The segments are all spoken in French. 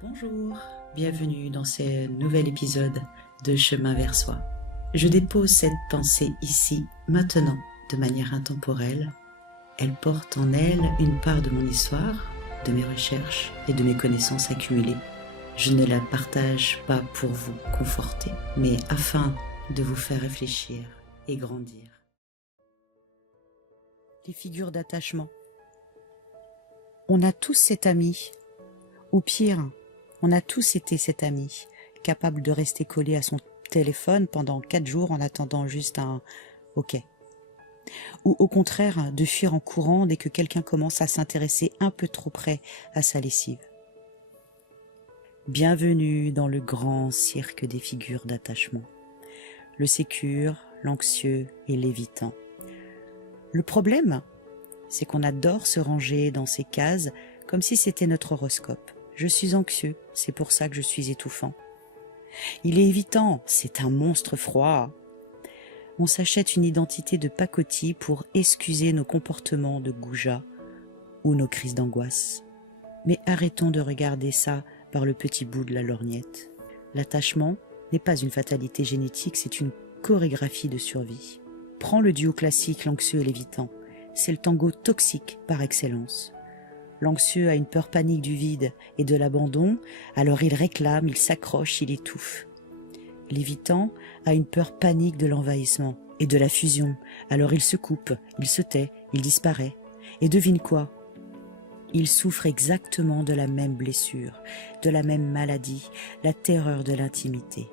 Bonjour, bienvenue dans ce nouvel épisode de Chemin vers soi. Je dépose cette pensée ici, maintenant, de manière intemporelle. Elle porte en elle une part de mon histoire, de mes recherches et de mes connaissances accumulées. Je ne la partage pas pour vous conforter, mais afin de vous faire réfléchir et grandir. Les figures d'attachement. On a tous cet ami, ou pire, on a tous été cet ami, capable de rester collé à son téléphone pendant 4 jours en attendant juste un « OK ». Ou au contraire, de fuir en courant dès que quelqu'un commence à s'intéresser un peu trop près à sa lessive. Bienvenue dans le grand cirque des figures d'attachement. Le sécure, l'anxieux et l'évitant. Le problème, c'est qu'on adore se ranger dans ces cases comme si c'était notre horoscope. Je suis anxieux, c'est pour ça que je suis étouffant. Il est évitant, c'est un monstre froid. On s'achète une identité de pacotille pour excuser nos comportements de goujat ou nos crises d'angoisse. Mais arrêtons de regarder ça par le petit bout de la lorgnette. L'attachement n'est pas une fatalité génétique, c'est une chorégraphie de survie. Prends le duo classique, l'anxieux et l'évitant. C'est le tango toxique par excellence. L'anxieux a une peur panique du vide et de l'abandon, alors il réclame, il s'accroche, il étouffe. L'évitant a une peur panique de l'envahissement et de la fusion, alors il se coupe, il se tait, il disparaît. Et devine quoi ? Il souffre exactement de la même blessure, de la même maladie, la terreur de l'intimité.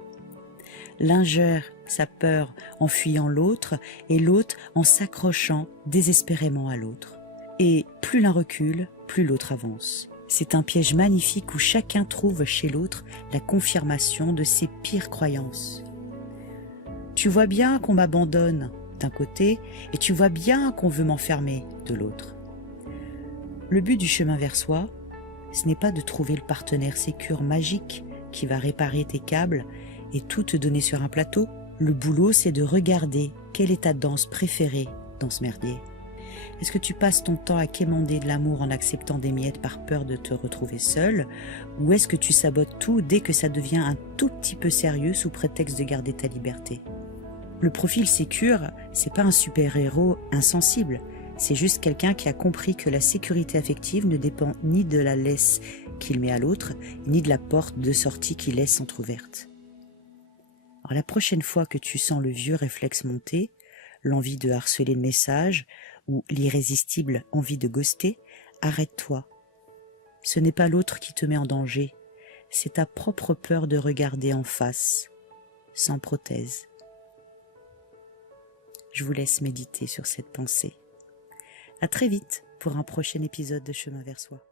L'un gère sa peur en fuyant l'autre et l'autre en s'accrochant désespérément à l'autre. Et plus l'un recule, plus l'autre avance. C'est un piège magnifique où chacun trouve chez l'autre la confirmation de ses pires croyances. Tu vois bien qu'on m'abandonne d'un côté et tu vois bien qu'on veut m'enfermer de l'autre. Le but du chemin vers soi, ce n'est pas de trouver le partenaire sécure magique qui va réparer tes câbles et tout te donner sur un plateau. Le boulot, c'est de regarder quelle est ta danse préférée dans ce merdier. Est-ce que tu passes ton temps à quémander de l'amour en acceptant des miettes par peur de te retrouver seul, ou est-ce que tu sabotes tout dès que ça devient un tout petit peu sérieux sous prétexte de garder ta liberté? Le profil sécure, c'est pas un super-héros insensible, c'est juste quelqu'un qui a compris que la sécurité affective ne dépend ni de la laisse qu'il met à l'autre, ni de la porte de sortie qu'il laisse entrouverte. Alors la prochaine fois que tu sens le vieux réflexe monter, l'envie de harceler le message ou l'irrésistible envie de ghoster, arrête-toi. Ce n'est pas l'autre qui te met en danger, c'est ta propre peur de regarder en face, sans prothèse. Je vous laisse méditer sur cette pensée. À très vite pour un prochain épisode de Chemin vers soi.